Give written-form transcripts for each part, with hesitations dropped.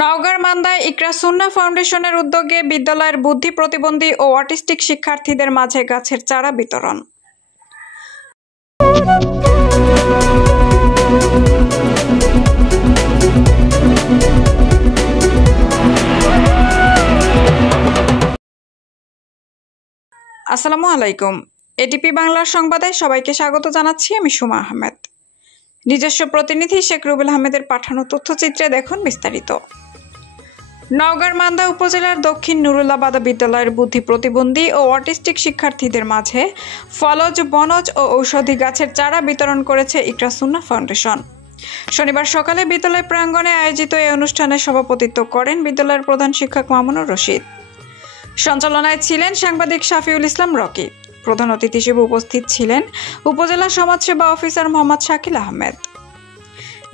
নওগাঁর মান্দায় ইকরা সুন্নাহ ফাউন্ডেশনের উদ্যোগে বিদ্যালয়ের বুদ্ধি প্রতিবন্ধী ও অটিস্টিক শিক্ষার্থীদের মাঝে গাছের চারা বিতরণ। আসসালামু আলাইকুম। এটিপি বাংলার সংবাদে সবাইকে স্বাগত জানাচ্ছি। আমি সুমা আহমেদ। নিজস্ব প্রতিনিধি শেখ রুবেল আহমেদের পাঠানো তথ্যচিত্রে দেখুন বিস্তারিত। নওগাঁর মান্দা উপজেলার দক্ষিণ নুরুল্লাবাদ বিদ্যালয়ের বুদ্ধি প্রতিবন্ধী ও অটিস্টিক শিক্ষার্থীদের মাঝে ফলজ, বনজ ও ঔষধি গাছের চারা বিতরণ করেছে ইকরা সুন্নাহ ফাউন্ডেশন। শনিবার সকালে বিদ্যালয় প্রাঙ্গণে আয়োজিত এই অনুষ্ঠানে সভাপতিত্ব করেন বিদ্যালয়ের প্রধান শিক্ষক মামুনুর রশিদ। সঞ্চালনায় ছিলেন সাংবাদিক শাফিউল ইসলাম রকি। প্রধান অতিথি হিসেবে উপস্থিত ছিলেন উপজেলা সমাজসেবা অফিসার মোহাম্মদ শাকিল আহমেদ।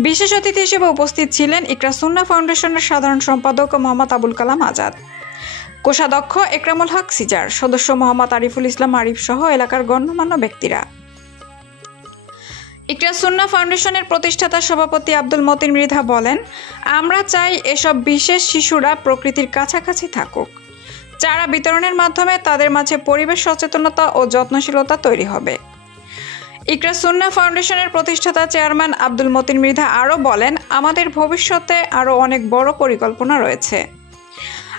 বিশেষ অতিথি হিসেবে উপস্থিত ছিলেন ইকরা সুন্নাহ ফাউন্ডেশনের সাধারণ সম্পাদক মোহাম্মদ আবুল কালাম আজাদ, কোষাধ্যক্ষ একরামুল হক সিজার, সদস্য মোহাম্মদ আরিফুল ইসলাম আরিফ সহ এলাকার গণ্যমান্য ব্যক্তিরা। ইকরা সুন্নাহ ফাউন্ডেশনের প্রতিষ্ঠাতা সভাপতি আব্দুল মতিন মৃধা বলেন, আমরা চাই এসব বিশেষ শিশুরা প্রকৃতির কাছাকাছি থাকুক। চারা বিতরণের মাধ্যমে তাদের মাঝে পরিবেশ সচেতনতা ও যত্নশীলতা তৈরি হবে। ইকরা সুন্নাহ ফাউন্ডেশনের প্রতিষ্ঠাতা চেয়ারম্যান আব্দুল মতিন মৃধা আরও বলেন, আমাদের ভবিষ্যতে আরও অনেক বড় পরিকল্পনা রয়েছে।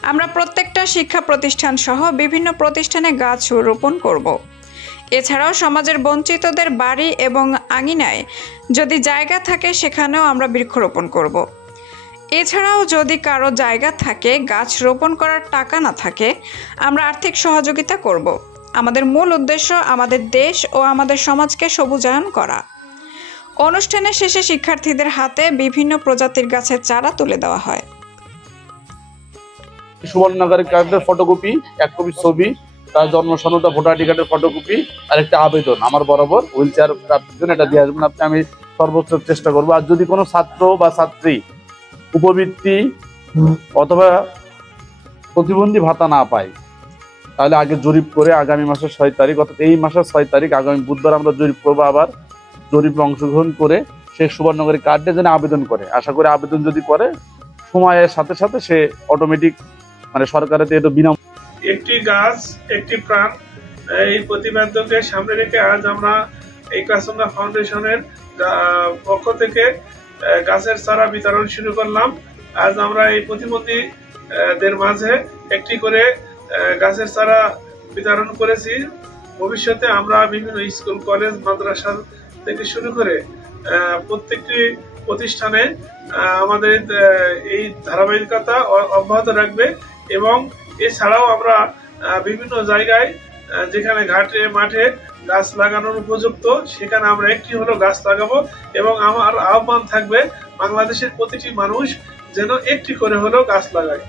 আমরা প্রত্যেকটা শিক্ষা প্রতিষ্ঠান সহ বিভিন্ন প্রতিষ্ঠানে গাছ রোপণ করব। এছাড়াও সমাজের বঞ্চিতদের বাড়ি এবং আঙিনায় যদি জায়গা থাকে সেখানেও আমরা বৃক্ষরোপণ করব। এছাড়াও যদি কারো জায়গা থাকে, গাছ রোপণ করার টাকা না থাকে, আমরা আর্থিক সহযোগিতা করব। আমাদের মূল উদ্দেশ্য আমাদের দেশ ও আমাদের সমাজকে সবুজায়ন করা। অনুষ্ঠানের শেষে শিক্ষার্থীদের হাতে বিভিন্ন প্রজাতির গাছের চারা তুলে দেওয়া হয়। সুবর্ণনগরের কার্ডের ফটোকপি, 1 কপি ছবি, তার জন্ম সনদ, ভোটার আইডি কার্ডের ফটোকপি আর একটা আবেদন আমার বরাবর হুইল চেয়ার প্রাপ্তির জন্য এটা দিয়ে আসবেন আপনি। আমি সর্বোচ্চ চেষ্টা করবো। আর যদি কোনো ছাত্র বা ছাত্রী উপবৃত্তি অথবা প্রতিবন্ধী ভাতা না পায় তাহলে আগে জরিপ করে আগামী মাসের 6 তারিখ অর্থাৎ এই মাসের 6 তারিখ আগামী বুধবার আমরা জরিপ করবো। আবার জরিপে অংশগ্রহণ করে সে সুবর্ণনগরের কার্ডে যেন আবেদন করে। আশা করি আবেদন যদি করে সময়ের সাথে সাথে সে অটোমেটিক সরকারের এটা বিনামূল্যে। একটি গাছ একটি প্রাণ, এই প্রতিপাদ্যকে সামনে রেখে আজ আমরা ইকরা সুন্নাহ ফাউন্ডেশনের পক্ষ থেকে গাছের চারা বিতরণ শুরু করলাম। আজ আমরা এই প্রতিবন্ধীদের মাঝে একটি করে গাছের চারা বিতরণ করেছি। ভবিষ্যতে আমরা বিভিন্ন স্কুল, কলেজ, মাদ্রাসা থেকে শুরু করে প্রত্যেকটি প্রতিষ্ঠানে আমাদের এই ধারাবাহিকতা অব্যাহত রাখবে এবং এছাড়াও আমরা বিভিন্ন জায়গায় যেখানে ঘাটে মাঠে গাছ লাগানোর উপযুক্ত সেখানে আমরা একটি হলো গাছ লাগাবো এবং আমার আহ্বান থাকবে বাংলাদেশের প্রতিটি মানুষ যেন একটি করে হলেও গাছ লাগায়।